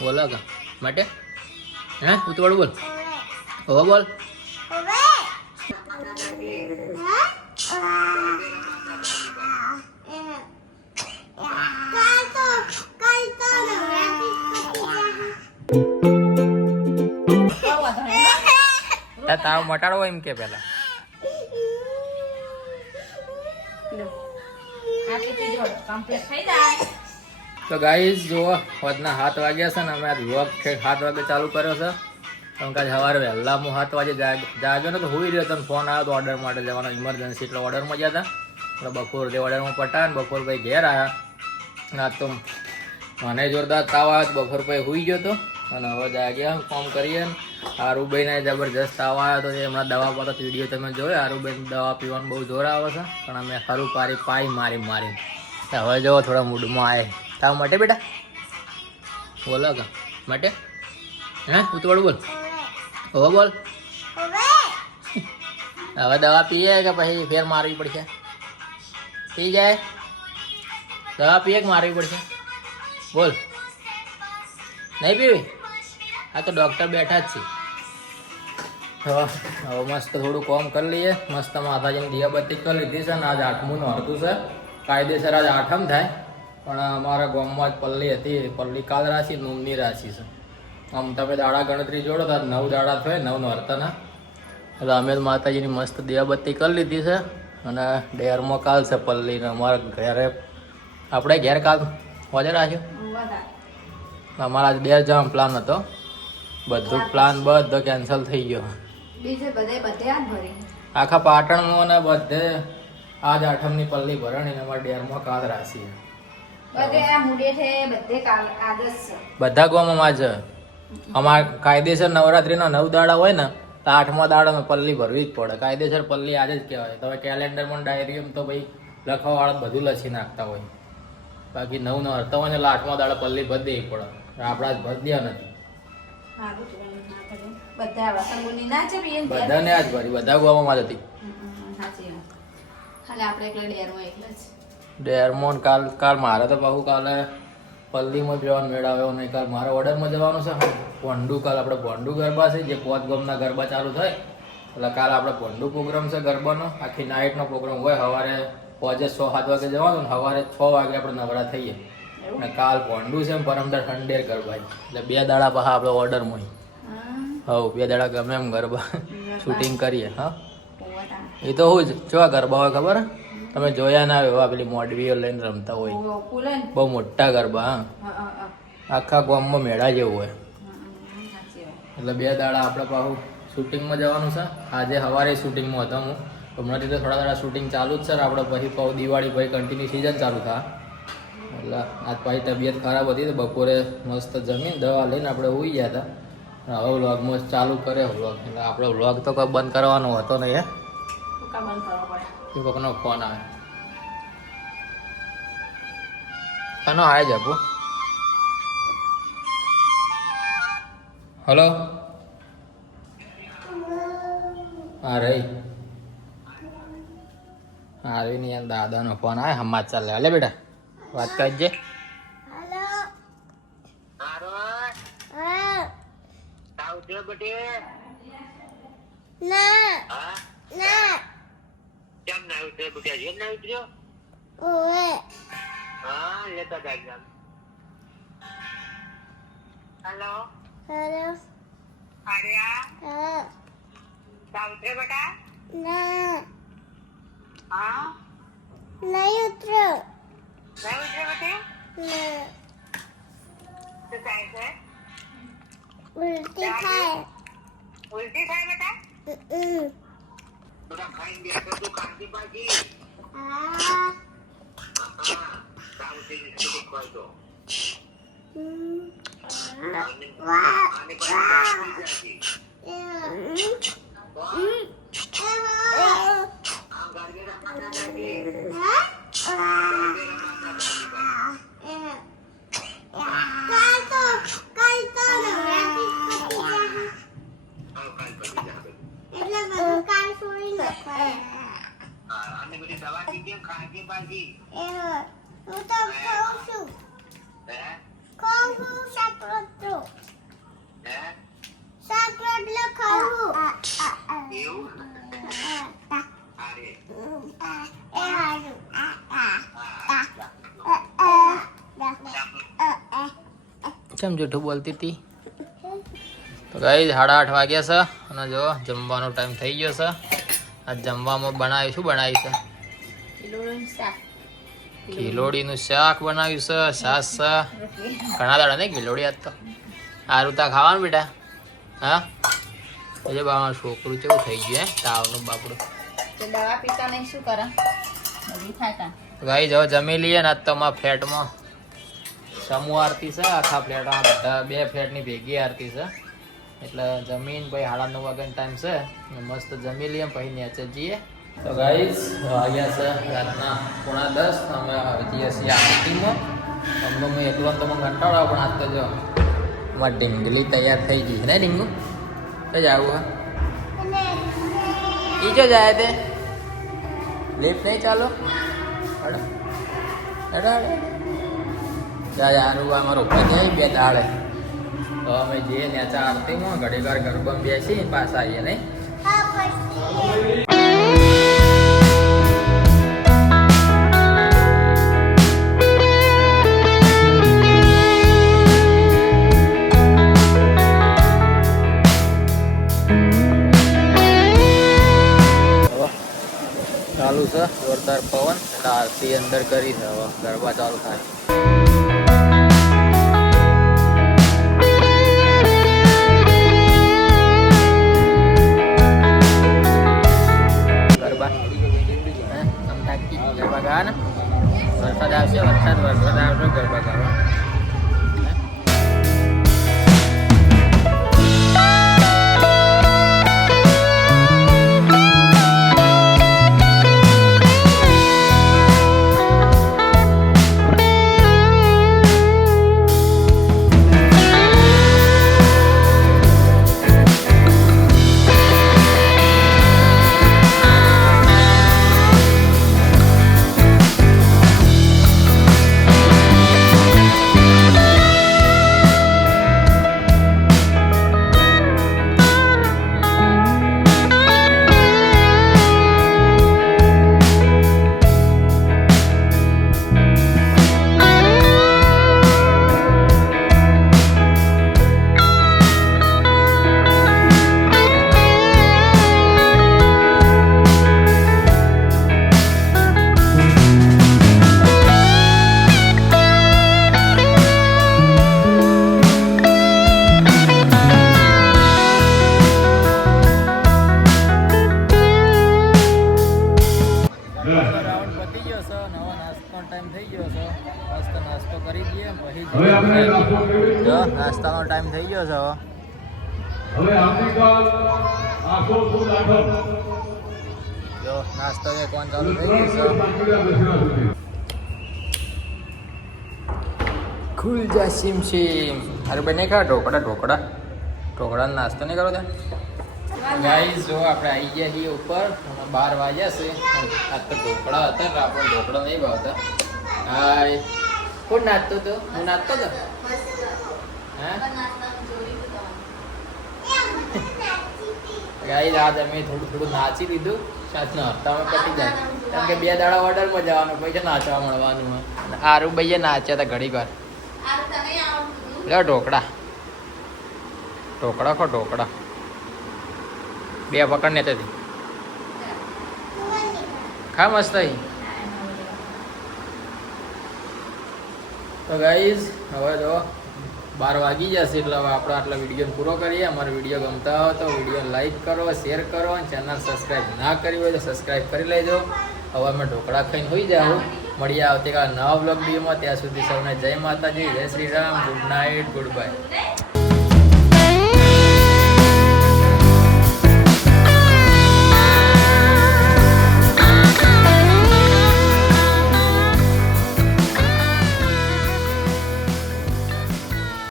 બોલો કા માટે હે ઉતવાળું બોલ હવે બોલ તાવ મટાડવો એમ કે પેલા તો ગાઈસ જુઓ હોજના 7 વાગ્યા છે ને અમે વ્લોગ 7 વાગે ચાલુ કર્યો છે કારણ કે સવારે વહેલા હું 7 વાગે જાગ્યો ને તો હોઈ રહ્યો હતો ફોન આવ્યો તો ઓર્ડર માટે જવાનો ઇમરજન્સી એટલે ઓર્ડરમાં ગયા હતા એટલે બપોર જે ઓર્ડરમાં પટા ને બપોર ભાઈ ઘેર આવ્યા ના તો મને જોરદાર તાવ આવ્યો બપોર ભાઈ હોઈ ગયો હતો અને હવે જાગ્યા કામ કરીએ ને આરુભાઈને જબરજસ્ત તાવ આવ્યો તો હમણાં દવા પડતો વિડીયો તમે જોયો આરુભાઈ દવા પીવાનું બહુ જોર આવે છે પણ અમે સારું પાઈ મારી હવે જો થોડા મૂડમાં આવે તાવ માટે બેટા બોલો કા માટે હે ઉતવાળું બોલ હવે બોલ હવે દવા પીએ કે પછી ફેર મારવી પડશે પી જાય દવા પીએ કે મારવી પડશે બોલ નહીં પીવી આ તો ડૉક્ટર બેઠા જ છે હવે મસ્ત થોડું કામ કરી લઈએ મસ્ત માતાજીની દિયાબત્તી કરી લીધી છે ને આજ 8મું નોરતું છે કાયદેસર આજ 8મ થાય પણ અમારા ગામમાં જ પલ્લી હતી પલ્લી કાલ રાશિ નૂમની રાશિ છે આમ તમે દાડા ગણતરી જોડો તો 9 દાડા થાય 9 નોરતાના એટલે અમે માતાજીની મસ્ત દિયાબત્તી કરી લીધી છે અને ડેરમાં કાલ છે પલ્લીને અમારા ઘરે આપણે ઘેર કાલ હોજે રાખ્યો અમારા આજ 2 જવાનો પ્લાન હતો બધું પ્લાન બધો કેન્સલ થઈ ગયો આખા પાટણમાં ને બધે આજ 8મની પલ્લી ભરણી અમારા ડેરમાં કાલ રાશિ બધા ગામમાં છે અમારે કાયદેસર નવરાત્રીના 9 દાડા હોય ને તો 8મા દાડામાં પલ્લી ભરવી જ પડે કાયદેસર પલ્લી આજે જ કહેવાય તમે કેલેન્ડરમાં ડાયરીમાં તો ભાઈ લખવાવાળા બધું લખી નાખતા હોય બાકી 9 નોરતા હોય ને એટલે 8મા દાડા પલ્લી ભરી દેવી પડે આપણા જ ભરી દે નથી બધાને આજ ભરી બધા ગામમાં જ હતી ડેરમોન કાલ મારે તો બહુ કાલે પલ્લીમાં જવાનું મેળાવ્યો નહીં કાલ મારે ઓર્ડરમાં જવાનું છે ભોંડુ કાલ આપણે ભોંડુ ગરબા છે જે 5 ગામના ગરબા ચાલુ થાય એટલે કાલ આપણે ભોંડુ પ્રોગ્રામ છે ગરબાનો આખી નાઇટનો પ્રોગ્રામ હોય સવારે 6-7 વાગે જવાનું ને સવારે 6 વાગે આપણે નવરા થઈએ અને કાલ ભોંડુ છે પરમદાર ઠંડેર ગરબા એટલે 2 દાડા પાછા આપણે ઓર્ડરમાં હવ 2 દાડા ગમે એમ ગરબા શૂટિંગ કરીએ હા એ તો હું જ જો ગરબા હોય ખબર તમે જોયા ના એવા પેલી મોડવીઓ લઈને રમતા હોય બહુ મોટા ગરબા હા આખા ગામમાં મેળા જેવું હોય એટલે 2 દાડા આપણે પાછું શૂટિંગમાં જવાનું છે આજે સવારે શૂટિંગમાં હતો હું હમણાંથી તો થોડા દાડા શૂટિંગ ચાલુ જ છે આપણે પછી પાછું દિવાળી પછી કન્ટિન્યુ સિઝન ચાલુ થાય એટલે આજ પાછી તબિયત ખરાબ હતી તો બપોરે મસ્ત જમીન દવા લઈને આપણે ઉઈ ગયા હતા હવે વ્લોગ મસ્ત ચાલુ કરે વ્લોગ એટલે આપણે વ્લોગ તો કોઈ બંધ કરવાનો હતો નહીં હે કોકનો ફોન આવે કનો આવે છે આપો હલો હા રહી ની દાદાનો ફોન આવે હમણાં ચાલે હાલે બેટા વાત કરજે કેમ ના ઉતર્યો બુટિયા જેમ ના ઉતર્યો હા લેતા જા એક્ઝામ હેલો આર્યા તા ઉતરે બેટા હા નહીં ઉતર્યો બેટા તો થાય છે ઉલટી થાય બેટા બધા ખાઈને બેઠો તો કાંદી બાજી સાઉથી નીકળી કોઈ તો આને પણ જાજી આ ગાડી રાખના જાજી દવા પીજે ખાંસી બાજી હું તો ખાઉં છું સાપડો કેમ જૂઠું બોલતી હતી? તો ગાઈસ 8:30 વાગ્યા છે અને જો જમવાનો ટાઈમ થઈ ગયો છે. આ જમવામાં બનાવ્યું શું બનાવ્યું છે? કિલોડીનું શાક બનાવ્યું છે, છાશ છે. ઘણા દાડા નહીં કિલોડી આજ તો. સારું તા ખાવાનું બેટા. હા એટલે બામાં છોકરું કેવું થઈ ગયું હે તાવનું બાપડું. દવા પીતા નહીં શું કરે? ગાઈસ હવે જમી લઈએ ને આજ તો અમારા ફ્લેટમાં સમૂહ આરતી છે. આખા ફ્લેટમાં બધા 2 ફ્લેટની ભેગી આરતી છે. એટલે જમીન પછી 9:30 વાગ્યાનો ટાઈમ છે. મસ્ત જમી લઈએ પછી નીચે જઈએ. તો ગાઈસ વાગ્યા છે રાતના 9:30. અમે જઈએ છીએ આરતીમાં. અમને મેં એકલો તો મને કંટાળો આવે પણ આજ તો જો અમારી ઢીંગલી તૈયાર થઈ ગઈ ને. ઢીંગુ તો જ આવું હા ઈ જો જાય તે લેટ નહીં ચાલો હેડો હેડો હેડો જાય આરું અમારો ઉપર જાય 2 દાડે. તો અમે જઈએ નેચા આરતીમાં ઘડી વાર ગરબામાં બેસી પાછા આવીએ નહીં. ચાલુ છે જોરદાર પવન એટલે આરતી અંદર કરી છે. હવે ગરબા ચાલુ થાય. ગરબા ગરબા ગા ને વરસાદ આવશે વરસાદ આવશે ગરબા ગાવા. નાસ્તાનો ટાઈમ થઈ ગયો છે. હવે આવતીકાલ આખો ફૂલ આઠમ જો નાસ્તો એ કોણ ચાલુ થઈ ગયું છે. ખુલ જા સીમ સીમ. અરે બને ખા ઢોકળા નાસ્તો નહીં કરો ત્યાં. ગાઈસ જો આપણે આવી ગયા છીએ ઉપર. 12 વાગ્યા છે. આ તો ઢોકળા હતા ને આપણને ઢોકળા નહીં ભાવતા. હાય કોણ નાચતો હતો? હું નાચતો હતો. ગાઈસ આજ અમે થોડું નાચી લીધું. સાતના હપ્તામાં પતી જાય કારણ કે 2 દાડા ઓર્ડરમાં જવાનું પછી નાચવા મળવાનું. આરું ભાઈએ નાચ્યા હતા ઘડીક વાર. લે ઢોકળા ખો ઢોકળા 2 પકડ ને તેથી ખા મસ્ત થઈ. તો ગાઈઝ હવે જો 12 વાગી જશે એટલે હવે આપણે આટલા વિડીયો પૂરો કરીએ. અમારો વિડીયો ગમતા હોય તો વિડીયો લાઈક કરો, શેર કરો અને ચેનલ સબસ્ક્રાઈબ ના કરી હોય તો સબસ્ક્રાઈબ કરી લેજો. હવે અમે ઢોકળા ખાઈને હોઈ જાઉં. મળીએ આવતીકાલ નવા બ્લોગ વિડીયોમાં. ત્યાં સુધી સૌને જય માતાજી, જય Shri Ram, good night, good bye.